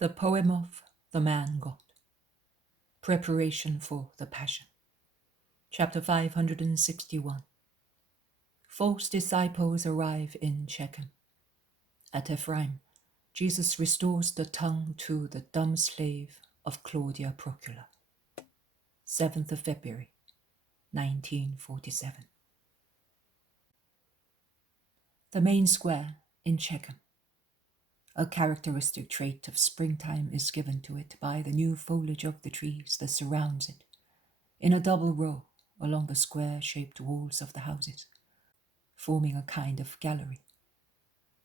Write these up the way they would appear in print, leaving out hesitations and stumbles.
The Poem of the Man God. Preparation for the Passion. Chapter 561. False disciples arrive in Shechem. At Ephraim, Jesus restores the tongue to the dumb slave of Claudia Procula. 7th of February, 1947. The main square in Shechem. A characteristic trait of springtime is given to it by the new foliage of the trees that surrounds it, in a double row along the square-shaped walls of the houses, forming a kind of gallery.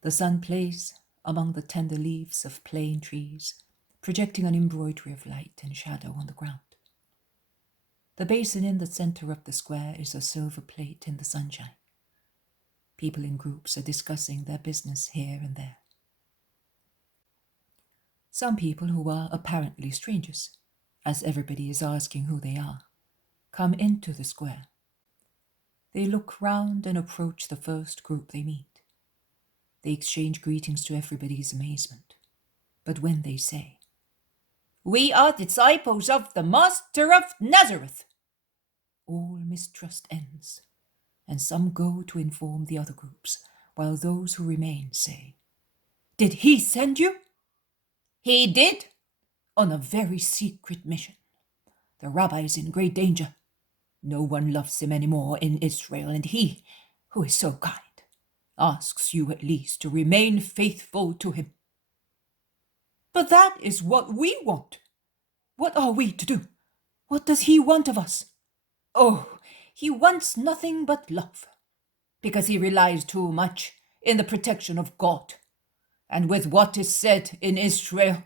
The sun plays among the tender leaves of plane trees, projecting an embroidery of light and shadow on the ground. The basin in the center of the square is a silver plate in the sunshine. People in groups are discussing their business here and there. Some people who are apparently strangers, as everybody is asking who they are, come into the square. They look round and approach the first group they meet. They exchange greetings to everybody's amazement. But when they say, "We are disciples of the Master of Nazareth," all mistrust ends, and some go to inform the other groups, while those who remain say, "Did he send you?" "He did, on a very secret mission. The rabbi is in great danger. No one loves him anymore in Israel, and he, who is so kind, asks you at least to remain faithful to him." "But that is what we want. What are we to do? What does he want of us?" "Oh, he wants nothing but love, because he relies too much in the protection of God, and with what is said in Israel.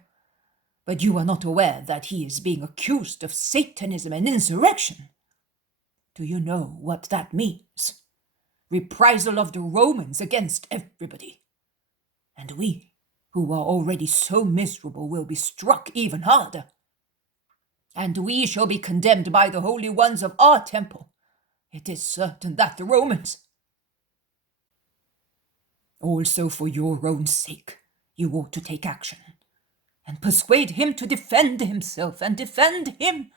But you are not aware that he is being accused of Satanism and insurrection. Do you know what that means? Reprisal of the Romans against everybody. And we, who are already so miserable, will be struck even harder. And we shall be condemned by the holy ones of our temple. It is certain that the Romans... Also, for your own sake, you ought to take action, and persuade him to defend himself, and defend him,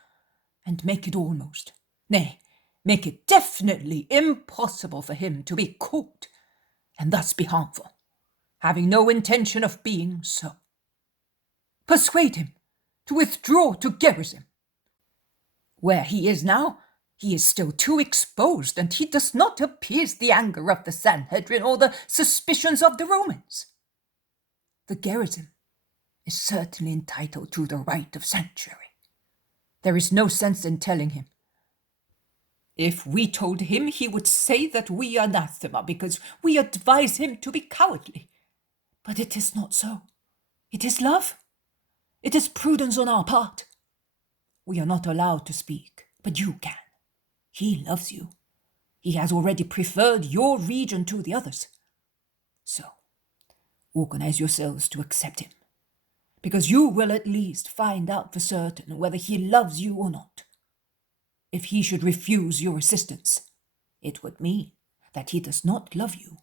and make it almost, nay, make it definitely impossible for him to be caught, and thus be harmful, having no intention of being so. Persuade him to withdraw to Gerizim. Where he is now, he is still too exposed, and he does not appease the anger of the Sanhedrin or the suspicions of the Romans. The Gerizim is certainly entitled to the right of sanctuary. There is no sense in telling him. If we told him, he would say that we are anathema because we advise him to be cowardly. But it is not so. It is love. It is prudence on our part. We are not allowed to speak, but you can. He loves you. He has already preferred your region to the others. So, organize yourselves to accept him, because you will at least find out for certain whether he loves you or not. If he should refuse your assistance, it would mean that he does not love you.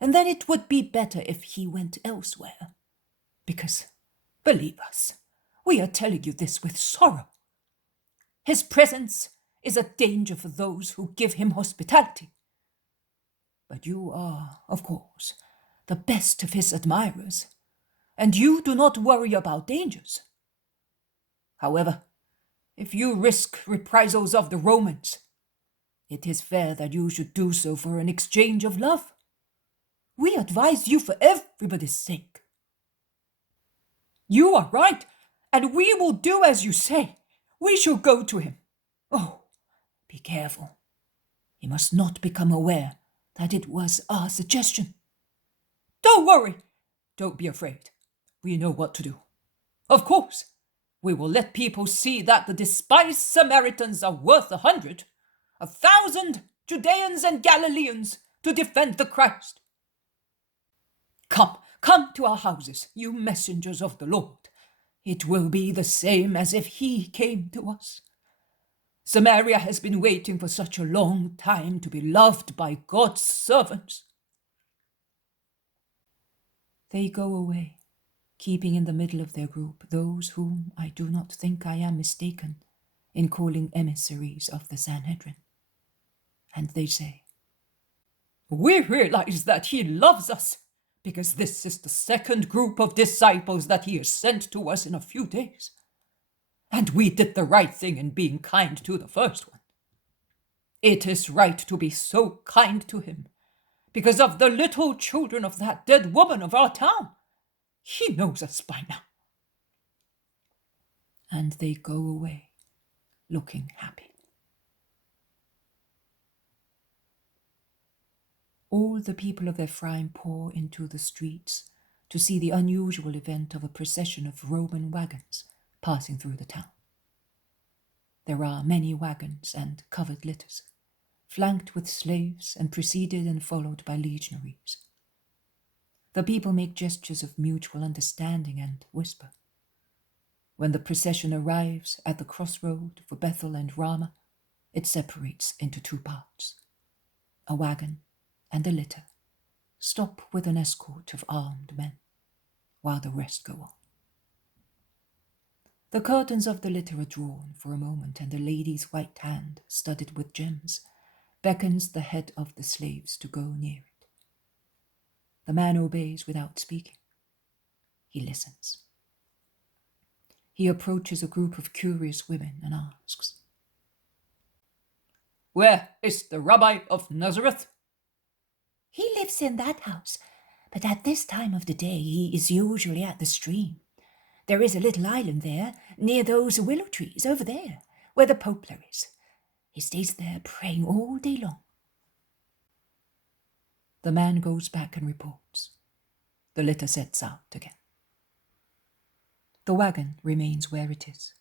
And then it would be better if he went elsewhere, because, believe us, we are telling you this with sorrow. His presence is a danger for those who give him hospitality. But you are, of course, the best of his admirers, and you do not worry about dangers. However, if you risk reprisals of the Romans, it is fair that you should do so for an exchange of love. We advise you for everybody's sake. You are right, and we will do as you say. We shall go to him. Oh, be careful. He must not become aware that it was our suggestion. Don't worry. Don't be afraid. We know what to do. Of course, we will let people see that the despised Samaritans are worth 100, 1,000 Judeans and Galileans to defend the Christ. Come to our houses, you messengers of the Lord. It will be the same as if he came to us. Samaria has been waiting for such a long time to be loved by God's servants. They go away, keeping in the middle of their group those whom I do not think I am mistaken in calling emissaries of the Sanhedrin. And they say, "We realize that he loves us, because this is the second group of disciples that he has sent to us in a few days. And we did the right thing in being kind to the first one. It is right to be so kind to him, because of the little children of that dead woman of our town. He knows us by now." And they go away, looking happy. All the people of Ephraim pour into the streets to see the unusual event of a procession of Roman wagons passing through the town. There are many wagons and covered litters, flanked with slaves and preceded and followed by legionaries. The people make gestures of mutual understanding and whisper. When the procession arrives at the crossroad for Bethel and Ramah, it separates into two parts. A wagon and a litter stop with an escort of armed men, while the rest go on. The curtains of the litter are drawn for a moment, and a lady's white hand, studded with gems, beckons the head of the slaves to go near it. The man obeys without speaking. He listens. He approaches a group of curious women and asks, "Where is the Rabbi of Nazareth?" "He lives in that house, but at this time of the day he is usually at the stream. There is a little island there, near those willow trees over there, where the poplar is. He stays there praying all day long." The man goes back and reports. The litter sets out again. The wagon remains where it is.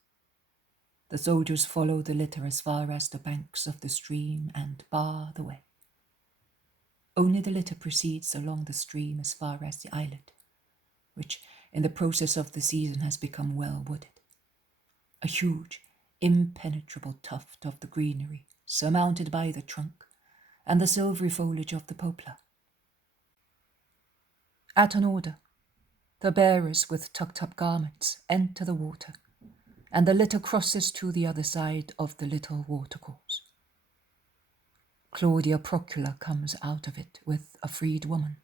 The soldiers follow the litter as far as the banks of the stream and bar the way. Only the litter proceeds along the stream as far as the islet, which in the process of the season has become well wooded. A huge, impenetrable tuft of the greenery, surmounted by the trunk and the silvery foliage of the poplar. At an order, the bearers with tucked-up garments enter the water, and the litter crosses to the other side of the little watercourse. Claudia Procula comes out of it with a freed woman,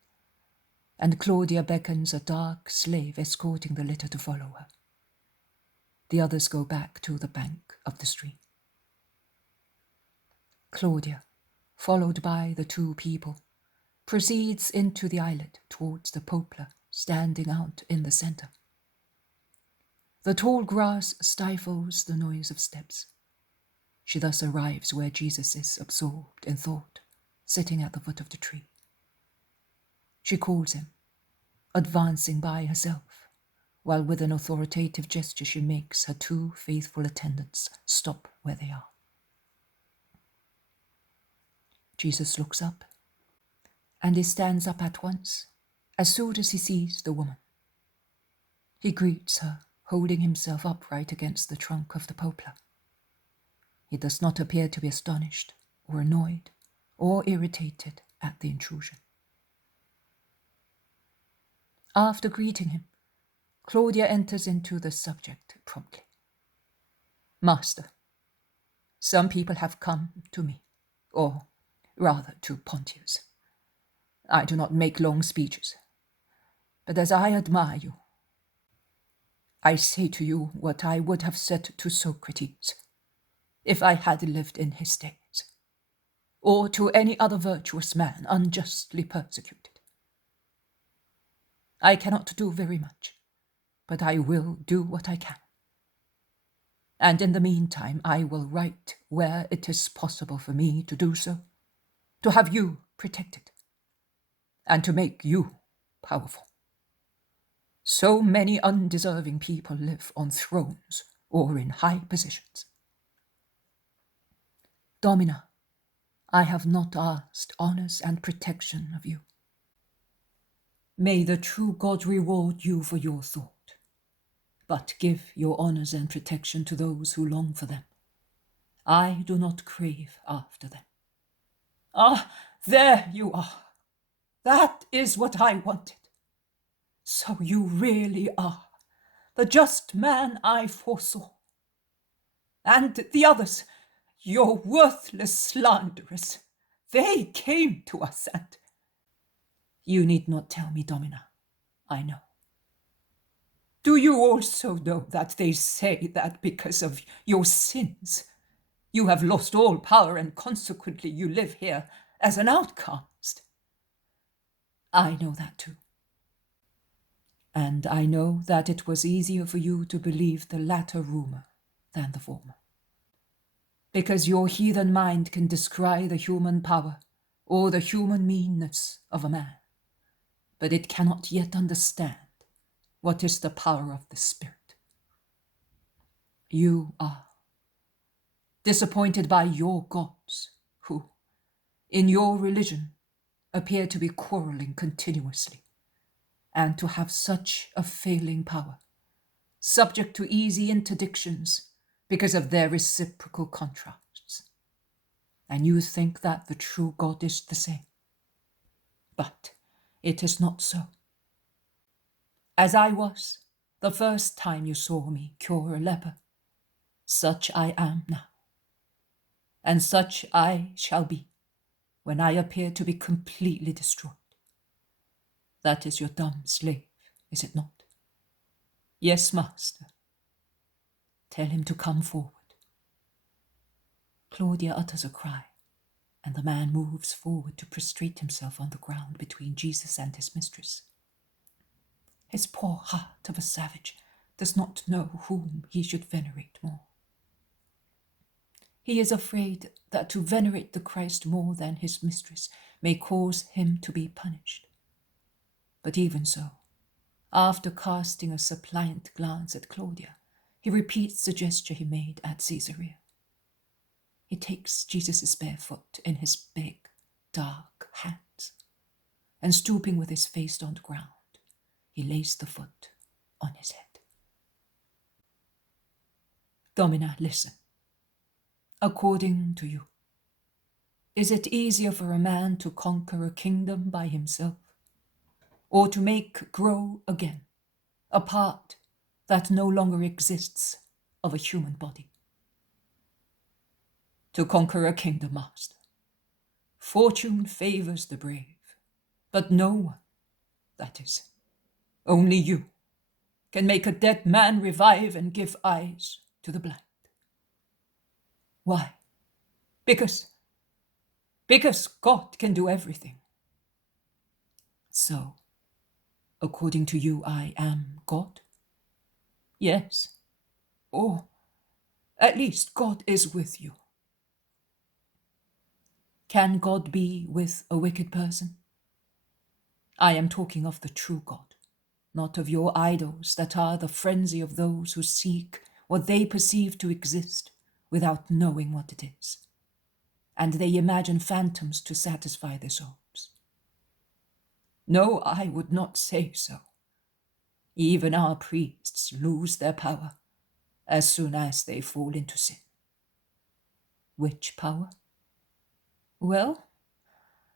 and Claudia beckons a dark slave escorting the litter to follow her. The others go back to the bank of the stream. Claudia, followed by the two people, proceeds into the islet towards the poplar standing out in the center. The tall grass stifles the noise of steps. She thus arrives where Jesus is absorbed in thought, sitting at the foot of the tree. She calls him, advancing by herself, while with an authoritative gesture she makes her two faithful attendants stop where they are. Jesus looks up, and he stands up at once, as soon as he sees the woman. He greets her, holding himself upright against the trunk of the poplar. He does not appear to be astonished or annoyed or irritated at the intrusion. After greeting him, Claudia enters into the subject promptly. "Master, some people have come to me, or rather to Pontius. I do not make long speeches, but as I admire you, I say to you what I would have said to Socrates if I had lived in his days, or to any other virtuous man unjustly persecuted. I cannot do very much, but I will do what I can. And in the meantime, I will write where it is possible for me to do so, to have you protected, and to make you powerful. So many undeserving people live on thrones or in high positions. Domina, I have not asked honors and protection of you. May the true God reward you for your thought, but give your honors and protection to those who long for them. I do not crave after them." "Ah, there you are. That is what I wanted. So you really are the just man I foresaw. And the others, your worthless slanderers, they came to us and... You need not tell me, Domina. I know. Do you also know that they say that because of your sins, you have lost all power and consequently you live here as an outcast? I know that too. And I know that it was easier for you to believe the latter rumor than the former. Because your heathen mind can descry the human power or the human meanness of a man, but it cannot yet understand what is the power of the Spirit. You are disappointed by your gods, who, in your religion, appear to be quarreling continuously, and to have such a failing power, subject to easy interdictions because of their reciprocal contrasts. And you think that the true God is the same. But it is not so. As I was the first time you saw me cure a leper, such I am now, and such I shall be when I appear to be completely destroyed. That is your dumb slave, is it not? Yes, master. Tell him to come forward. Claudia utters a cry, and the man moves forward to prostrate himself on the ground between Jesus and his mistress. His poor heart of a savage does not know whom he should venerate more. He is afraid that to venerate the Christ more than his mistress may cause him to be punished. But even so, after casting a suppliant glance at Claudia, he repeats the gesture he made at Caesarea. He takes Jesus' bare foot in his big, dark hands, and stooping with his face on the ground, he lays the foot on his head. Domina, listen. According to you, is it easier for a man to conquer a kingdom by himself, or to make grow again a part that no longer exists of a human body? To conquer a kingdom, master. Fortune favors the brave, but no one, that is, only you, can make a dead man revive and give eyes to the blind. Why? Because God can do everything. So, according to you, I am God? Yes. Or, at least, God is with you. Can God be with a wicked person? I am talking of the true God, not of your idols that are the frenzy of those who seek what they perceive to exist without knowing what it is, and they imagine phantoms to satisfy their souls. No, I would not say so. Even our priests lose their power as soon as they fall into sin. Which power? Well,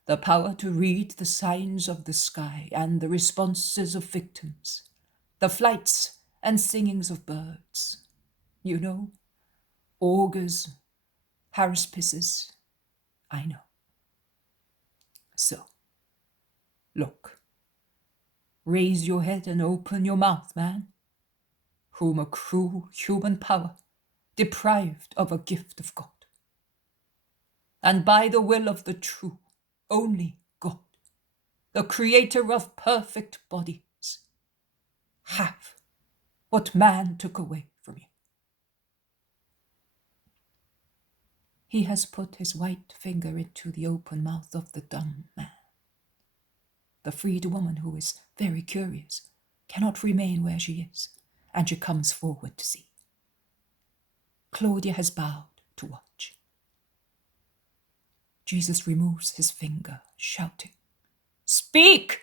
the power to read the signs of the sky and the responses of victims, the flights and singings of birds. You know, augurs, haruspices, I know. So, look, raise your head and open your mouth, man, whom a cruel human power deprived of a gift of God. And by the will of the true, only God, the creator of perfect bodies, have what man took away from you. He has put his white finger into the open mouth of the dumb man. The freed woman, who is very curious, cannot remain where she is, and she comes forward to see. Claudia has bowed to watch. Jesus removes his finger, shouting, "Speak,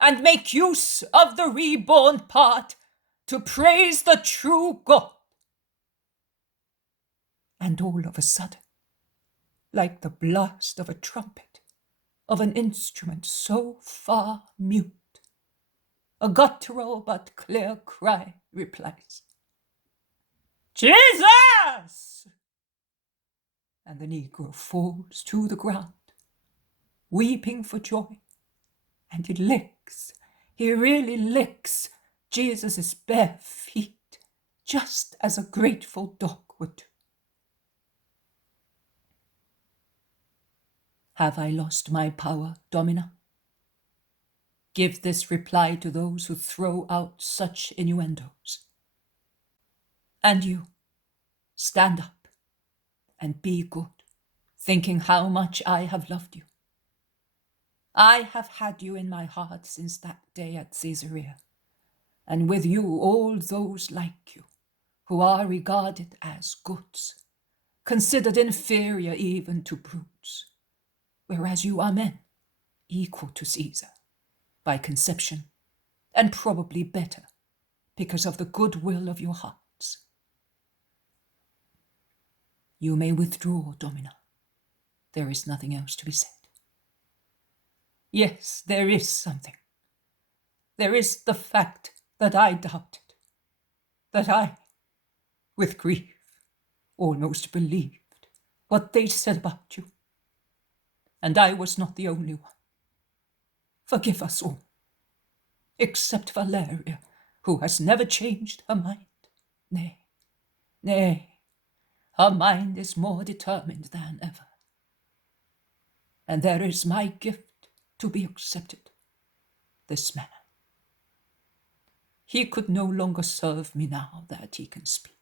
and make use of the reborn part to praise the true God." And all of a sudden, like the blast of a trumpet, of an instrument so far mute, A guttural but clear cry replies, "Jesus!" And the Negro falls to the ground, weeping for joy, and he really licks Jesus' bare feet, just as a grateful dog would do. Have I lost my power, Domina? Give this reply to those who throw out such innuendos. And you, stand up and be good, thinking how much I have loved you. I have had you in my heart since that day at Caesarea, and with you all those like you, who are regarded as goods, considered inferior even to brutes, whereas you are men, equal to Caesar, by conception, and probably better, because of the goodwill of your hearts. You may withdraw, Domina. There is nothing else to be said. Yes, there is something. There is the fact that I doubted, that I, with grief, almost believed what they said about you. And I was not the only one. Forgive us all, except Valeria, who has never changed her mind. Nay, her mind is more determined than ever. And there is my gift to be accepted, this man. He could no longer serve me now that he can speak.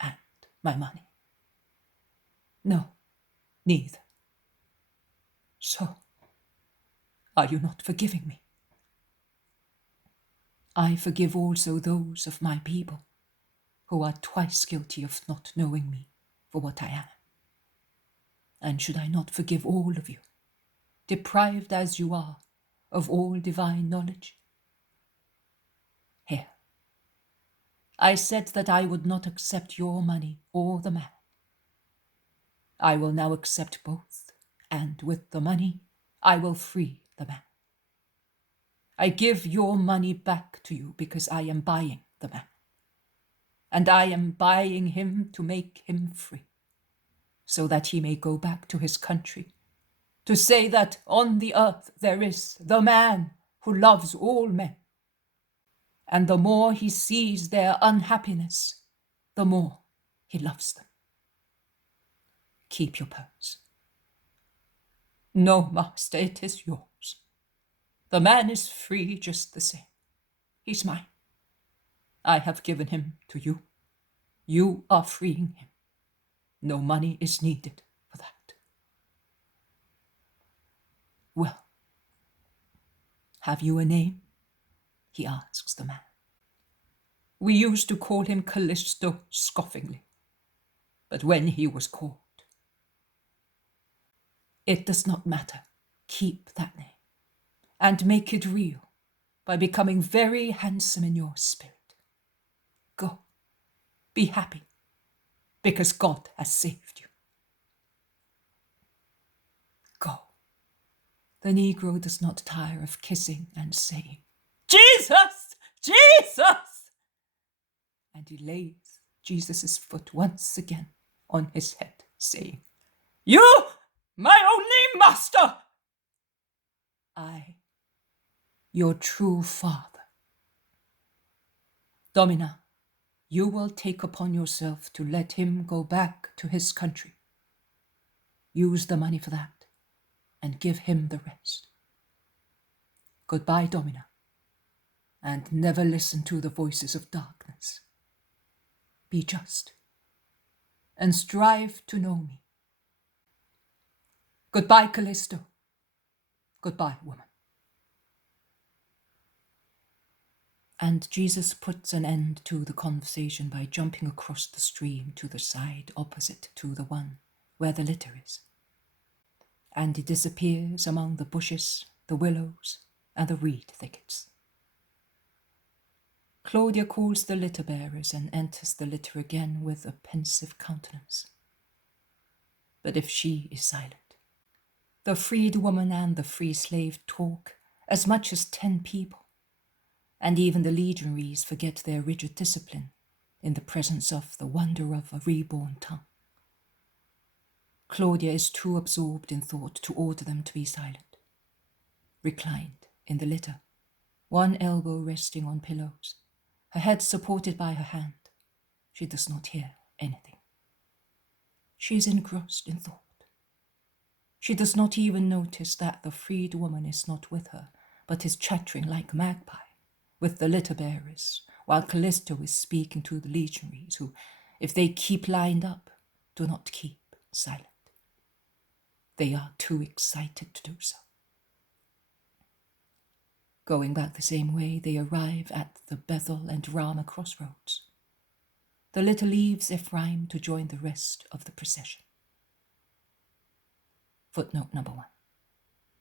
And my money. No, neither. So, are you not forgiving me? I forgive also those of my people who are twice guilty of not knowing me for what I am. And should I not forgive all of you, deprived as you are of all divine knowledge? Here, I said that I would not accept your money or the man. I will now accept both, and with the money, I will free the man. I give your money back to you because I am buying the man. And I am buying him to make him free, so that he may go back to his country, to say that on the earth there is the man who loves all men. And the more he sees their unhappiness, the more he loves them. Keep your purse. No, master, it is yours. The man is free just the same. He's mine. I have given him to you. You are freeing him. No money is needed for that. Well, have you a name? He asks the man. We used to call him Callisto scoffingly, but when he was caught. It does not matter. Keep that name, and make it real by becoming very handsome in your spirit. Go, be happy, because God has saved you. Go. The Negro does not tire of kissing and saying, "Jesus! Jesus!" And he lays Jesus' foot once again on his head, saying, "You, my only master! I, your true father. Domina, you will take upon yourself to let him go back to his country. Use the money for that, and give him the rest. Goodbye, Domina, and never listen to the voices of darkness. Be just, and strive to know me. Goodbye, Callisto. Goodbye, woman." And Jesus puts an end to the conversation by jumping across the stream to the side opposite to the one where the litter is. And he disappears among the bushes, the willows, and the reed thickets. Claudia calls the litter bearers and enters the litter again with a pensive countenance. But if she is silent, the freed woman and the free slave talk as much as 10 people, and even the legionaries forget their rigid discipline in the presence of the wonder of a reborn tongue. Claudia is too absorbed in thought to order them to be silent. Reclined in the litter, one elbow resting on pillows, her head supported by her hand, she does not hear anything. She is engrossed in thought. She does not even notice that the freed woman is not with her, but is chattering like a magpie with the litter bearers, while Callisto is speaking to the legionaries who, if they keep lined up, do not keep silent. They are too excited to do so. Going back the same way, they arrive at the Bethel and Ramah crossroads. The litter leaves Ephraim to join the rest of the procession. Footnote number 1.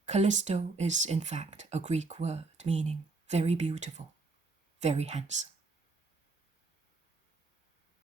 Callisto is in fact a Greek word meaning very beautiful, very handsome.